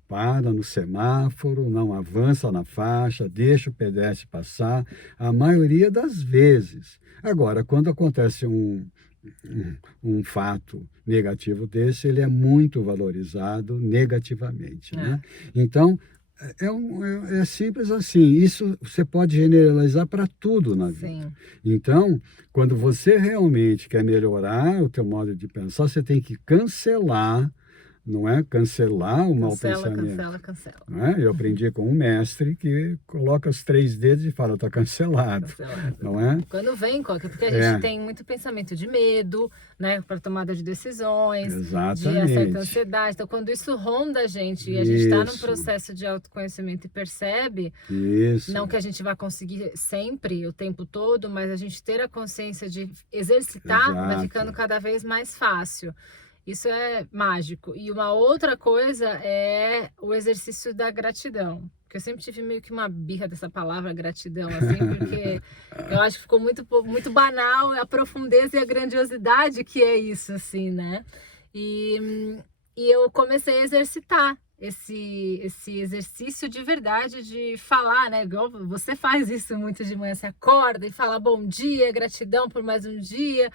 para no semáforo, não avança na faixa, deixa o pedestre passar, a maioria das vezes. Agora, quando acontece um fato negativo desse, ele é muito valorizado negativamente, né? É, Então, é simples assim. Isso você pode generalizar para tudo na vida. sim. Então, quando você realmente quer melhorar o teu modo de pensar, você tem que cancelar, não é? Cancelar o mau Cancela, pensamento. cancela, cancela. Não é? Eu aprendi com um mestre que coloca os 3 dedos e fala, está cancelado, Cancelado. não é? Quando vem qualquer, porque a gente É, tem muito pensamento de medo, né, para tomada de decisões, de uma certa exatamente. ansiedade. Então, quando isso ronda a gente e a gente está num Isso, processo de autoconhecimento e percebe, isso, não que a gente vá conseguir sempre, o tempo todo, mas a gente ter a consciência de exercitar vai exato. ficando cada vez mais fácil. Isso é mágico. E uma outra coisa é o exercício da gratidão. Porque eu sempre tive meio que uma birra dessa palavra gratidão, assim, porque eu acho que ficou muito banal a profundeza e a grandiosidade que é isso, assim, né? E, e eu comecei a exercitar esse exercício de verdade de falar, né? Igual você faz isso muito de manhã, você acorda e fala bom dia, gratidão por mais um dia.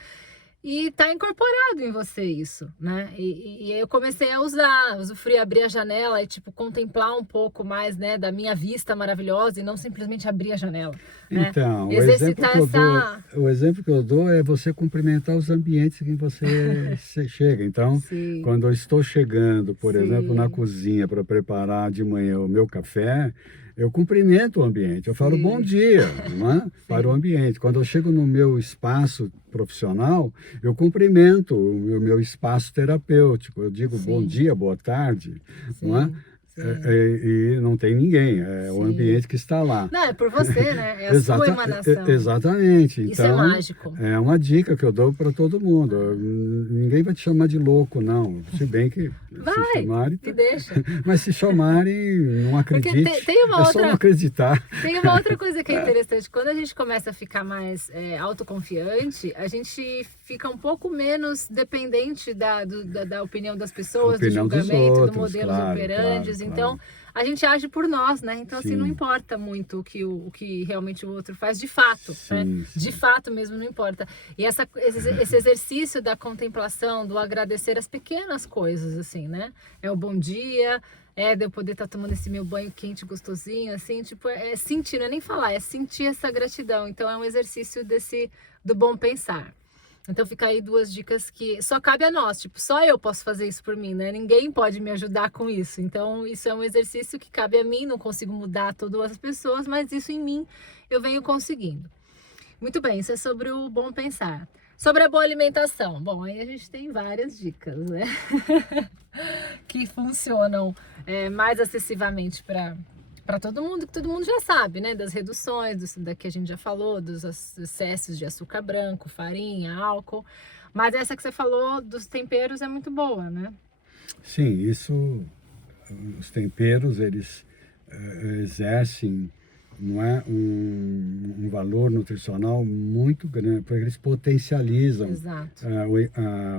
E tá incorporado em você isso, né? E aí eu comecei a usar, usufruir, abrir a janela e, tipo, contemplar um pouco mais, né, da minha vista maravilhosa e não simplesmente abrir a janela, né? Então, Exercitar essa... o exemplo que eu dou é você cumprimentar os ambientes em que você chega. Então, Sim, quando eu estou chegando, por exemplo, na sim, cozinha para preparar de manhã o meu café, eu cumprimento o ambiente, eu falo bom sim, dia, não é? Para o sim, ambiente. Quando eu chego no meu espaço profissional, eu cumprimento o meu espaço terapêutico. Eu digo bom sim, dia, boa tarde, não é? sim, sim, E não tem ninguém, é o sim. ambiente que está lá. Não, é por você, né? É a sua emanação. Exatamente. Isso é Então, mágico. é uma dica que eu dou para todo mundo. Ah, Ninguém vai te chamar de louco, não. Se bem que se vai, chamarem, me deixa. mas se chamarem, não Porque acredite. tem É uma só não outra... acreditar. Tem uma outra coisa que é interessante, quando a gente começa a ficar mais autoconfiante, a gente fica um pouco menos dependente da opinião das A pessoas, do opinião dos julgamento, do outros, modelos claro, claro, operandes. Então, claro. a gente age por nós, né? Então, assim, não Sim, importa muito o que realmente o outro faz de fato, né? sim, De sim. fato mesmo, não importa. E esse exercício da contemplação, do agradecer as pequenas coisas, assim, né? É o bom dia, de eu poder estar tomando esse meu banho quente, gostosinho, assim, tipo, é sentir, não é nem falar, é sentir essa gratidão. Então, é um exercício do bom pensar. Então fica aí 2 dicas que só cabe a nós, tipo, só eu posso fazer isso por mim, né? Ninguém pode me ajudar com isso. Então, isso é um exercício que cabe a mim, não consigo mudar todas as pessoas, mas isso em mim eu venho conseguindo. Muito bem, isso é sobre o bom pensar. Sobre a boa alimentação. Bom, aí a gente tem várias dicas, né? Que funcionam mais acessivamente para todo mundo, que todo mundo já sabe, né? Das reduções, da que a gente já falou, dos excessos de açúcar branco, farinha, álcool. Mas essa que você falou dos temperos é muito boa, né? Sim, os temperos, eles exercem, não é, um valor nutricional muito grande, porque eles potencializam Exato.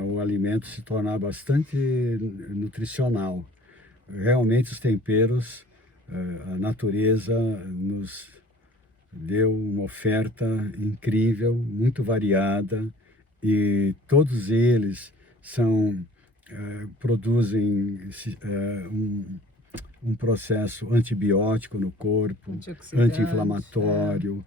o alimento se tornar bastante nutricional. Realmente os temperos, a natureza nos deu uma oferta incrível, muito variada, e todos eles produzem um processo antibiótico no corpo, Antioxidante. anti-inflamatório,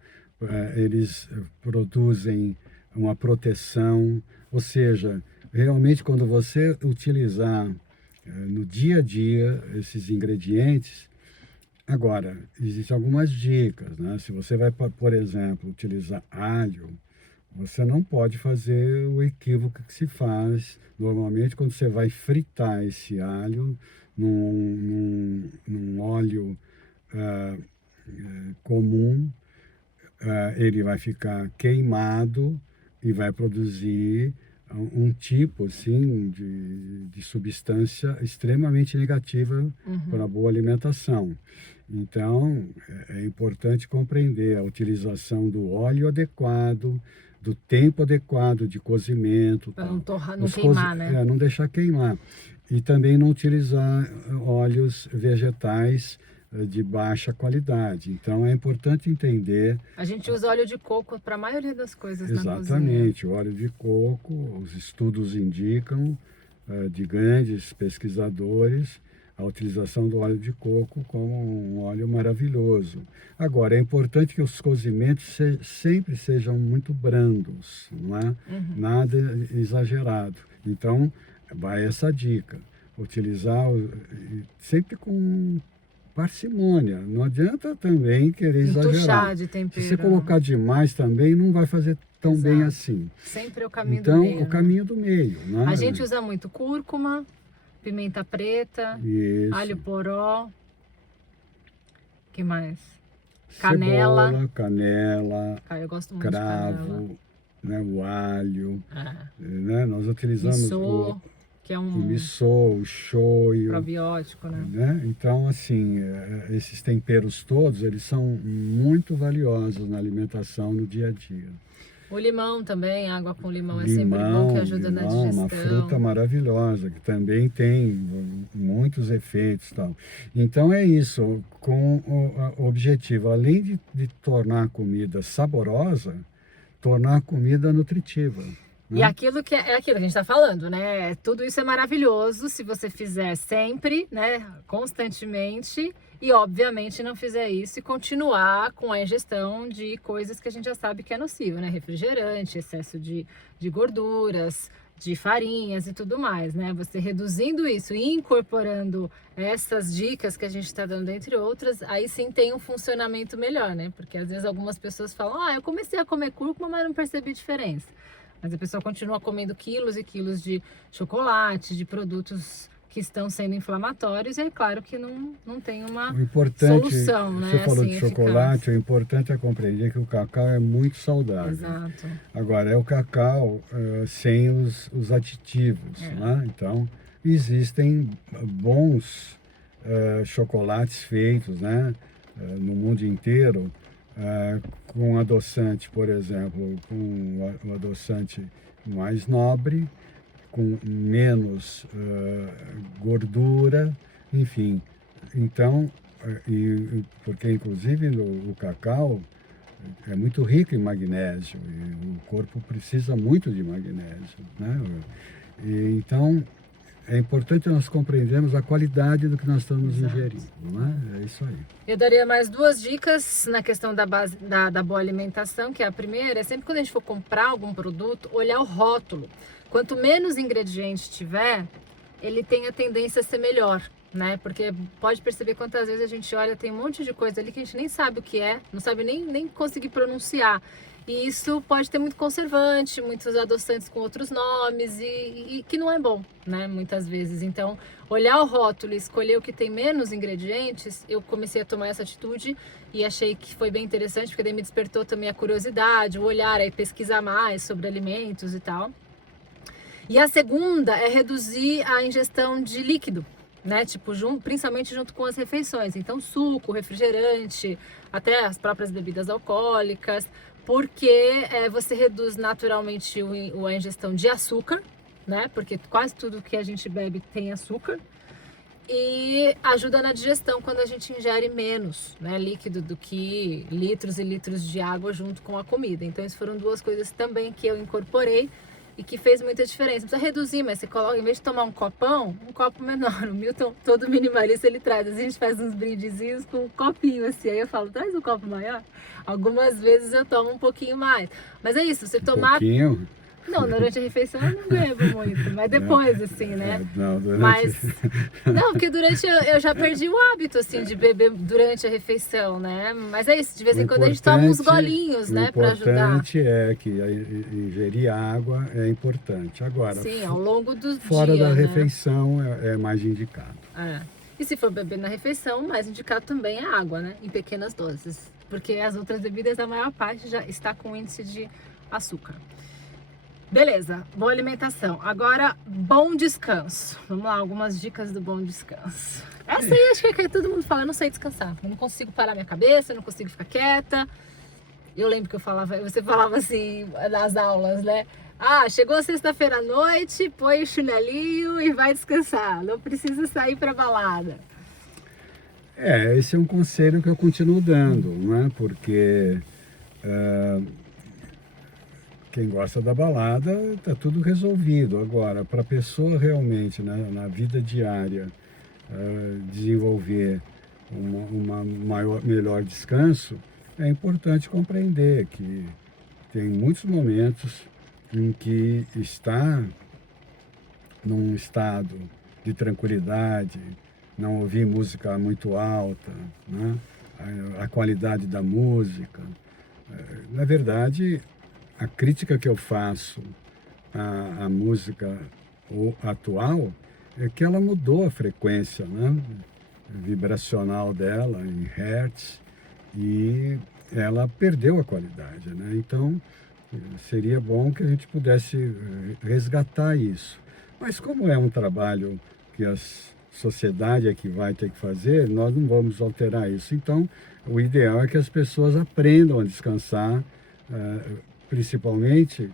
eles produzem uma proteção, ou seja, realmente quando você utilizar no dia a dia esses ingredientes, agora, existem algumas dicas, né? Se você vai, por exemplo, utilizar alho, você não pode fazer o equívoco que se faz normalmente quando você vai fritar esse alho num óleo comum, ele vai ficar queimado e vai produzir um tipo assim de substância extremamente negativa para a boa alimentação. Então, é importante compreender a utilização do óleo adequado, do tempo adequado de cozimento. Para não torrar, não queimar, né? Não deixar queimar. E também não utilizar óleos vegetais de baixa qualidade. Então, é importante entender... A gente usa óleo de coco para a maioria das coisas na cozinha. Exatamente, o óleo de coco, os estudos indicam, de grandes pesquisadores, a utilização do óleo de coco como um óleo maravilhoso. Agora, é importante que os cozimentos sempre sejam muito brandos, não é? Nada exagerado. Então, vai essa dica, utilizar sempre com parcimônia, não adianta também querer exagerar. De tempero. Se você colocar demais também, não vai fazer tão bem assim. Sempre o caminho do meio. Então, o caminho do meio, né? A gente usa muito cúrcuma, pimenta preta, alho poró, que mais? Canela. Cebola, canela, Eu gosto muito cravo, de canela. Né, o alho, né? Nós utilizamos miso, que é o miso, o shoyu, probiótico, né? Então, assim, esses temperos todos, eles são muito valiosos na alimentação no dia a dia. O limão também, água com limão é sempre bom, que ajuda na digestão. Uma fruta maravilhosa, que também tem muitos efeitos e tal. Então é isso, com o objetivo, além de tornar a comida saborosa, tornar a comida nutritiva. E aquilo que é aquilo que a gente está falando, né? Tudo isso é maravilhoso se você fizer sempre, né? Constantemente. E, obviamente, não fizer isso e continuar com a ingestão de coisas que a gente já sabe que é nocivo, né? Refrigerante, excesso de gorduras, de farinhas e tudo mais, né? Você reduzindo isso e incorporando essas dicas que a gente está dando, entre outras, aí sim tem um funcionamento melhor, né? Porque às vezes algumas pessoas falam, eu comecei a comer cúrcuma, mas não percebi diferença. Mas a pessoa continua comendo quilos e quilos de chocolate, de produtos que estão sendo inflamatórios, e é claro que não tem uma solução, né? Você falou assim, de chocolate, o importante é compreender que o cacau é muito saudável. Exato. Agora, é o cacau sem os aditivos, né? Então, existem bons chocolates feitos, né? No mundo inteiro, com adoçante, por exemplo, com o adoçante mais nobre, com menos gordura, enfim. Então, porque inclusive o cacau é muito rico em magnésio, e o corpo precisa muito de magnésio, né? Então, é importante nós compreendermos a qualidade do que nós estamos ingerindo, não é? É isso aí. Eu daria mais 2 dicas na questão da boa alimentação, que a primeira é sempre quando a gente for comprar algum produto, olhar o rótulo. Quanto menos ingredientes tiver, ele tem a tendência a ser melhor, né? Porque pode perceber quantas vezes a gente olha, tem um monte de coisa ali que a gente nem sabe o que é, não sabe nem conseguir pronunciar. E isso pode ter muito conservante, muitos adoçantes com outros nomes e que não é bom, né? Muitas vezes. Então, olhar o rótulo e escolher o que tem menos ingredientes, eu comecei a tomar essa atitude e achei que foi bem interessante, porque daí me despertou também a curiosidade, o olhar, aí pesquisar mais sobre alimentos e tal. E a segunda é reduzir a ingestão de líquido, né? Tipo, principalmente junto com as refeições. Então, suco, refrigerante, até as próprias bebidas alcoólicas, porque você reduz naturalmente a ingestão de açúcar, né? Porque quase tudo que a gente bebe tem açúcar. E ajuda na digestão quando a gente ingere menos, né, líquido do que litros e litros de água junto com a comida. Então, essas foram 2 coisas também que eu incorporei e que fez muita diferença. Não precisa reduzir, mas você coloca, em vez de tomar um copão, um copo menor. O Milton, todo minimalista, ele traz. A gente faz uns brindezinhos com um copinho assim. Aí eu falo, traz um copo maior. Algumas vezes eu tomo um pouquinho mais. Mas é isso, você tomar... pouquinho? Não, durante a refeição eu não bebo muito, mas depois, assim, né? Não, durante... Mas, não, porque durante eu já perdi o hábito, assim, de beber durante a refeição, né? Mas é isso, de vez em quando a gente toma uns golinhos, né, para ajudar. O importante é que ingerir água é importante. Agora, sim, ao longo do fora dia, da né? refeição é mais indicado. E se for beber na refeição, mais indicado também é água, né? Em pequenas doses. Porque as outras bebidas, a maior parte já está com índice de açúcar. Beleza, boa alimentação. Agora, bom descanso. Vamos lá, algumas dicas do bom descanso. Essa aí acho que todo mundo fala, eu não sei descansar. Eu não consigo parar minha cabeça, eu não consigo ficar quieta. Eu lembro que você falava assim nas aulas, né? Ah, chegou sexta-feira à noite, põe o chinelinho e vai descansar. Não precisa sair para balada. Esse é um conselho que eu continuo dando, né? Porque quem gosta da balada está tudo resolvido. Agora, para a pessoa realmente, né, na vida diária, desenvolver melhor descanso, é importante compreender que tem muitos momentos em que está num estado de tranquilidade, não ouvir música muito alta, né? A qualidade da música. Na verdade, a crítica que eu faço à música atual é que ela mudou a frequência, né, vibracional dela em hertz e ela perdeu a qualidade, né? Então, seria bom que a gente pudesse resgatar isso. Mas como é um trabalho que a sociedade é que vai ter que fazer, nós não vamos alterar isso. Então, o ideal é que as pessoas aprendam a descansar, principalmente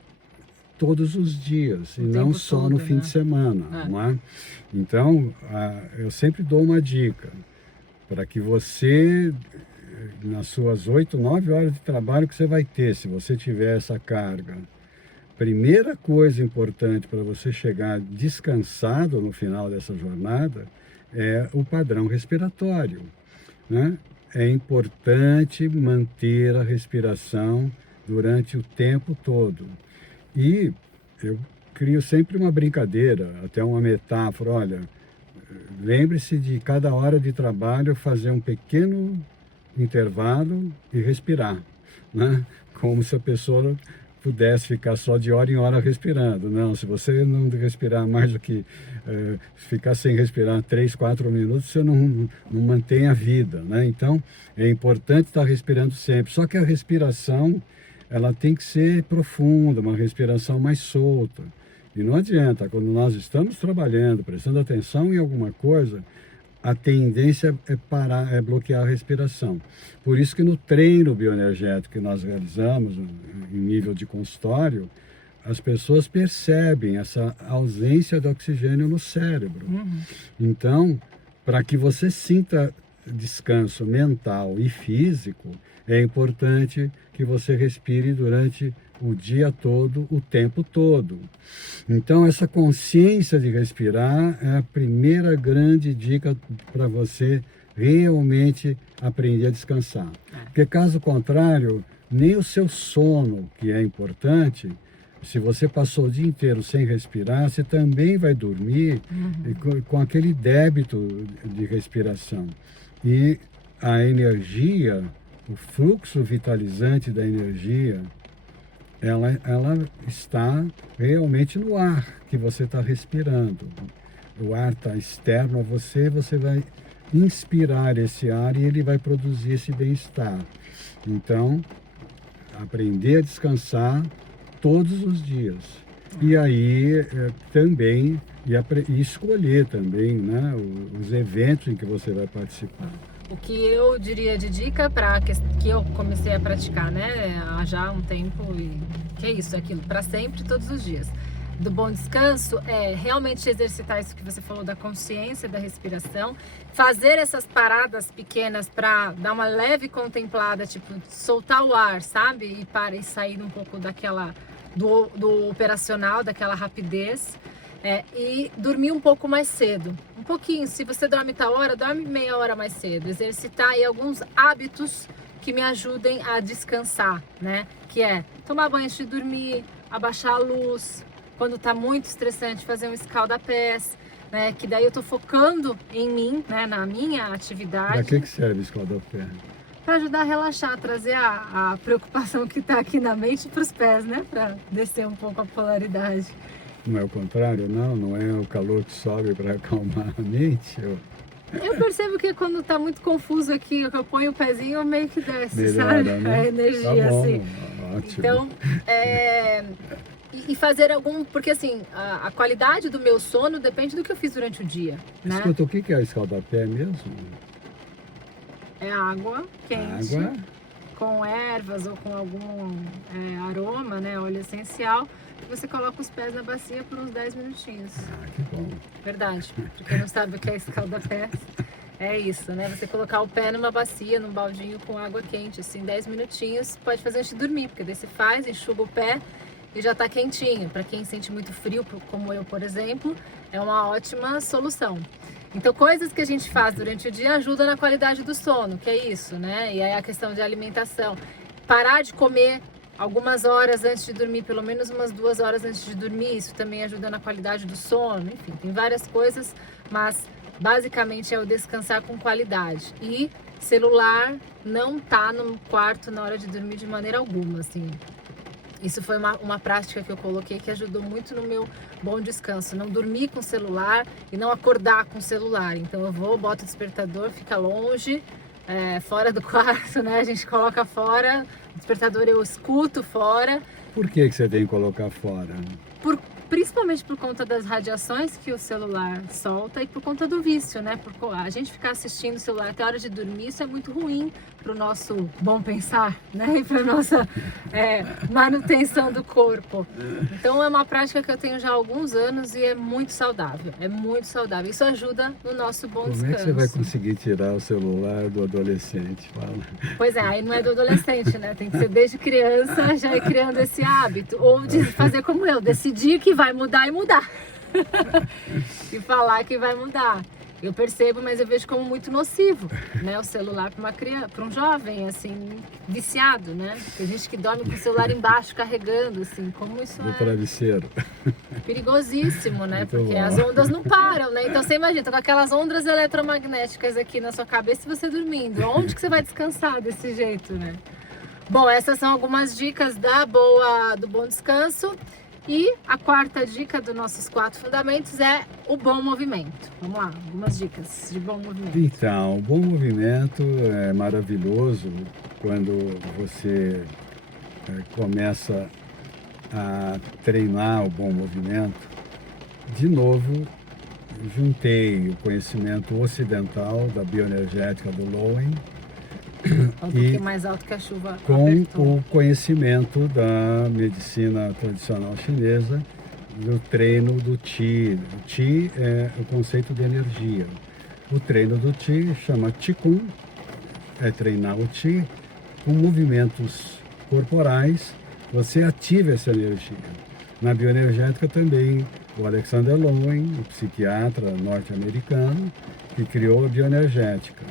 todos os dias, e não só no fim de semana, não é? Então, eu sempre dou uma dica, para que você, nas suas 8, 9 horas de trabalho que você vai ter, se você tiver essa carga, primeira coisa importante para você chegar descansado no final dessa jornada é o padrão respiratório, né? É importante manter a respiração durante o tempo todo. E eu crio sempre uma brincadeira, até uma metáfora. Olha, lembre-se de cada hora de trabalho fazer um pequeno intervalo e respirar, né? Como se a pessoa pudesse ficar só de hora em hora respirando. Não, se você não respirar mais do que ficar sem respirar 3, 4 minutos, você não mantém a vida, né? Então, é importante estar respirando sempre. Só que a respiração, ela tem que ser profunda, uma respiração mais solta. E não adianta, quando nós estamos trabalhando, prestando atenção em alguma coisa, a tendência é parar, é bloquear a respiração. Por isso que no treino bioenergético que nós realizamos, em nível de consultório, as pessoas percebem essa ausência de oxigênio no cérebro. Então, para que você sinta descanso mental e físico, é importante que você respire durante o dia todo, o tempo todo. Então, essa consciência de respirar é a primeira grande dica para você realmente aprender a descansar. Porque, caso contrário, nem o seu sono, que é importante, se você passou o dia inteiro sem respirar, você também vai dormir com aquele débito de respiração. E a energia, o fluxo vitalizante da energia, ela está realmente no ar que você está respirando. O ar está externo a você, você vai inspirar esse ar e ele vai produzir esse bem-estar. Então, aprender a descansar todos os dias. E aí também, e escolher também, né, os eventos em que você vai participar. O que eu diria de dica para que eu comecei a praticar, né, há já um tempo, e que é isso, é aquilo, para sempre, todos os dias. Do bom descanso é realmente exercitar isso que você falou da consciência, da respiração, fazer essas paradas pequenas para dar uma leve contemplada, tipo, soltar o ar, sabe? E sair um pouco daquela do operacional, daquela rapidez. E dormir um pouco mais cedo, um pouquinho. Se você dorme tal hora, dorme meia hora mais cedo. Exercitar aí alguns hábitos que me ajudem a descansar, né? Que é tomar banho antes de dormir, abaixar a luz, quando tá muito estressante, fazer um escalda-pés, né? Que daí eu tô focando em mim, né? Na minha atividade. Para que serve o escalda-pé? Para ajudar a relaxar, trazer a preocupação que tá aqui na mente para os pés, né? Para descer um pouco a polaridade. Não é o contrário, não? Não é o calor que sobe para acalmar a mente? Eu percebo que quando tá muito confuso aqui, que eu ponho o pezinho, meio que desce, Melhora, sabe? né? A energia, Tá bom, assim. ótimo. Então, e fazer algum... Porque, assim, a qualidade do meu sono depende do que eu fiz durante o dia, né? Escuta, o que é escaldapé mesmo? É água quente, Água. com ervas ou com algum aroma, né? Óleo essencial. E você coloca os pés na bacia por uns 10 minutinhos. Ah, que bom. Verdade. Pra quem não sabe o que é escaldapés, é isso, né? Você colocar o pé numa bacia, num baldinho com água quente, assim, 10 minutinhos, pode fazer antes de dormir, porque daí você faz, enxuga o pé e já tá quentinho. Para quem sente muito frio, como eu, por exemplo, é uma ótima solução. Então, coisas que a gente faz durante o dia ajudam na qualidade do sono, que é isso, né? E aí a questão de alimentação. Parar de comer algumas horas antes de dormir, pelo menos umas 2 horas antes de dormir, isso também ajuda na qualidade do sono. Enfim, tem várias coisas, mas basicamente é o descansar com qualidade. E celular não tá no quarto na hora de dormir de maneira alguma, assim. Isso foi uma prática que eu coloquei que ajudou muito no meu bom descanso. Não dormir com o celular e não acordar com o celular. Então eu vou, boto o despertador, fica longe, fora do quarto, né? A gente coloca fora, o despertador eu escuto fora. Por que você tem que colocar fora? Principalmente por conta das radiações que o celular solta e por conta do vício, né? A gente ficar assistindo o celular até a hora de dormir, isso é muito ruim para o nosso bom pensar, né? E para a nossa manutenção do corpo. Então é uma prática que eu tenho já há alguns anos e é muito saudável. É muito saudável. Isso ajuda no nosso bom descanso. Como é que você vai conseguir tirar o celular do adolescente? Fala. Pois é, aí não é do adolescente, né? Tem que ser desde criança, já ir criando esse hábito. Ou de fazer como eu, decidir que vai mudar e mudar. E falar que vai mudar. Eu percebo, mas eu vejo como muito nocivo, né? O celular para uma criança, para um jovem, assim, viciado, né? Tem gente que dorme com o celular embaixo, carregando, assim, como isso Do travesseiro. Perigosíssimo, né? Muito Porque bom. as ondas não param, né? Então você imagina, tá com aquelas ondas eletromagnéticas aqui na sua cabeça e você dormindo. Onde que você vai descansar desse jeito, né? Bom, essas são algumas dicas do bom descanso. E a quarta dica dos nossos 4 fundamentos é o bom movimento. Vamos lá, algumas dicas de bom movimento. Então, o bom movimento é maravilhoso quando você começa a treinar o bom movimento. De novo, juntei o conhecimento ocidental da bioenergética do Lowen Um pouquinho mais alto que a chuva com apertou. o conhecimento da medicina tradicional chinesa, do treino do Qi. O Qi é o conceito de energia. O treino do Qi chama Qigong, é treinar o Qi com movimentos corporais, você ativa essa energia. Na bioenergética também, o Alexander Lowen, o psiquiatra norte-americano, que criou a bioenergética.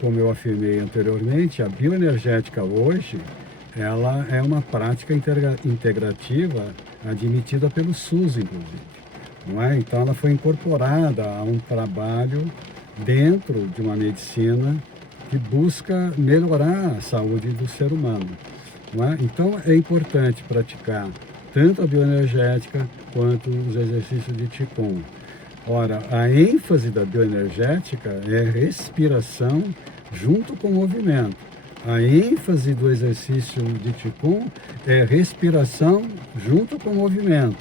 Como eu afirmei anteriormente, a bioenergética hoje, ela é uma prática integrativa admitida pelo SUS, inclusive. Não é? Então ela foi incorporada a um trabalho dentro de uma medicina que busca melhorar a saúde do ser humano. Não é? Então é importante praticar tanto a bioenergética quanto os exercícios de Qigong. Ora, a ênfase da bioenergética é respiração junto com o movimento. A ênfase do exercício de Qigong é respiração junto com o movimento.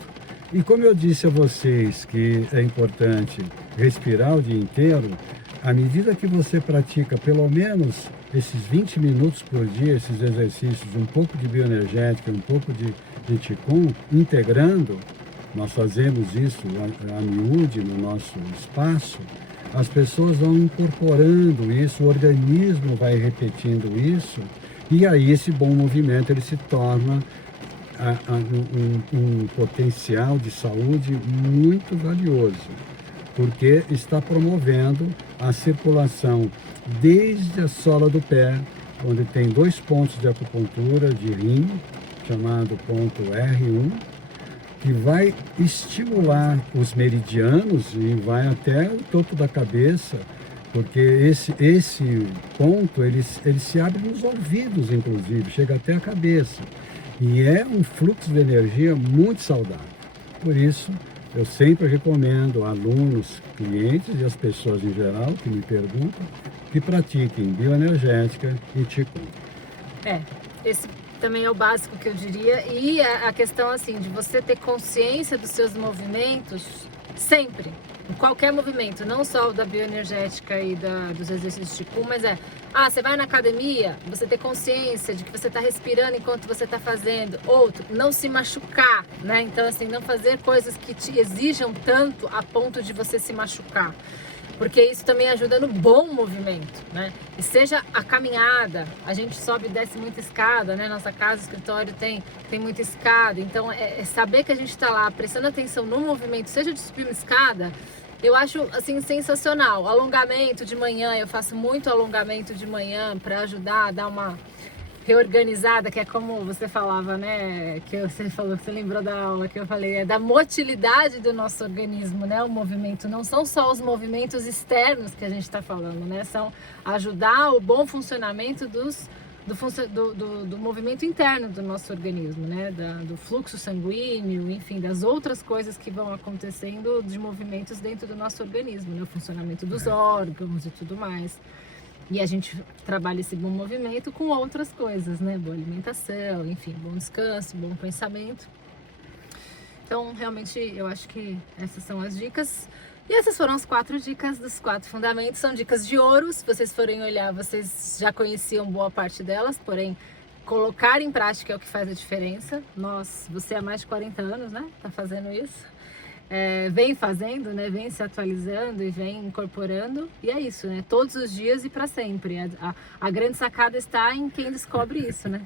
E como eu disse a vocês que é importante respirar o dia inteiro, à medida que você pratica pelo menos esses 20 minutos por dia, esses exercícios, um pouco de bioenergética, um pouco de Qigong, integrando, nós fazemos isso a miúde no nosso espaço, as pessoas vão incorporando isso, o organismo vai repetindo isso, e aí esse bom movimento ele se torna um potencial de saúde muito valioso, porque está promovendo a circulação desde a sola do pé, onde tem 2 pontos de acupuntura de rim, chamado ponto R1, que vai estimular os meridianos e vai até o topo da cabeça, porque esse ponto ele se abre nos ouvidos, inclusive, chega até a cabeça. E é um fluxo de energia muito saudável. Por isso, eu sempre recomendo a alunos, clientes e as pessoas em geral que me perguntam que pratiquem bioenergética e Qigong. Esse também é o básico que eu diria. E a questão assim de você ter consciência dos seus movimentos sempre, em qualquer movimento, não só o da bioenergética e dos exercícios de Qigong, mas você vai na academia, você ter consciência de que você está respirando enquanto você está fazendo. Outro, não se machucar, né? Então assim, não fazer coisas que te exijam tanto a ponto de você se machucar. Porque isso também ajuda no bom movimento, né? E seja a caminhada, a gente sobe e desce muita escada, né? Nossa casa, escritório tem muita escada, então é saber que a gente está lá prestando atenção no movimento, seja de subir uma escada, eu acho assim sensacional. Alongamento de manhã, eu faço muito alongamento de manhã para ajudar a dar uma reorganizada, que é como você falava, né? Que você falou, que você lembrou da aula que eu falei, é da motilidade do nosso organismo, né? O movimento não são só os movimentos externos que a gente está falando, né? São ajudar o bom funcionamento do movimento interno do nosso organismo, né? Do fluxo sanguíneo, enfim, das outras coisas que vão acontecendo de movimentos dentro do nosso organismo, né? O funcionamento dos órgãos e tudo mais. E a gente trabalha esse bom movimento com outras coisas, né? Boa alimentação, enfim, bom descanso, bom pensamento. Então, realmente, eu acho que essas são as dicas. E essas foram as 4 dicas dos 4 fundamentos. São dicas de ouro. Se vocês forem olhar, vocês já conheciam boa parte delas, porém, colocar em prática é o que faz a diferença. Você há mais de 40 anos, né? Tá fazendo isso. Vem fazendo, né? Vem se atualizando e vem incorporando, e é isso, né? Todos os dias e para sempre. A grande sacada está em quem descobre isso, né?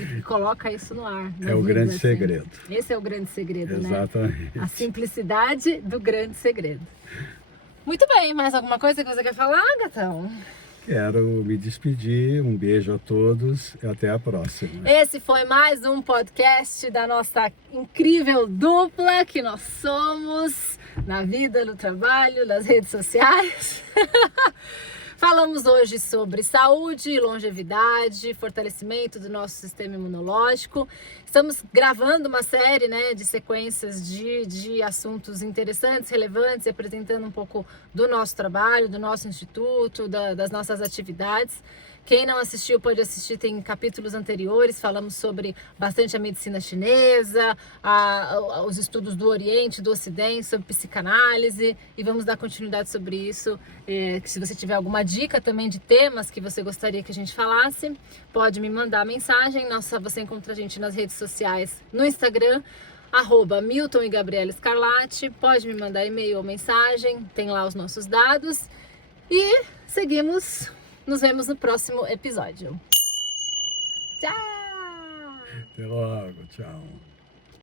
E coloca isso no ar. É o grande segredo. Esse é o grande segredo, Exatamente. né? A simplicidade do grande segredo. Muito bem, mais alguma coisa que você quer falar, gatão? Quero me despedir, um beijo a todos e até a próxima. Esse foi mais um podcast da nossa incrível dupla que nós somos na vida, no trabalho, nas redes sociais. Falamos hoje sobre saúde, longevidade, fortalecimento do nosso sistema imunológico. Estamos gravando uma série, né, de sequências de assuntos interessantes, relevantes, apresentando um pouco do nosso trabalho, do nosso instituto, das nossas atividades. Quem não assistiu pode assistir, tem capítulos anteriores, falamos sobre bastante a medicina chinesa, os estudos do Oriente, do Ocidente, sobre psicanálise, e vamos dar continuidade sobre isso. Se você tiver alguma dica também de temas que você gostaria que a gente falasse, pode me mandar mensagem. Você encontra a gente nas redes sociais, no Instagram, @Milton e Gabriela Scarlatti, pode me mandar e-mail ou mensagem, tem lá os nossos dados, e seguimos. Nos vemos no próximo episódio. Tchau! Até logo, tchau.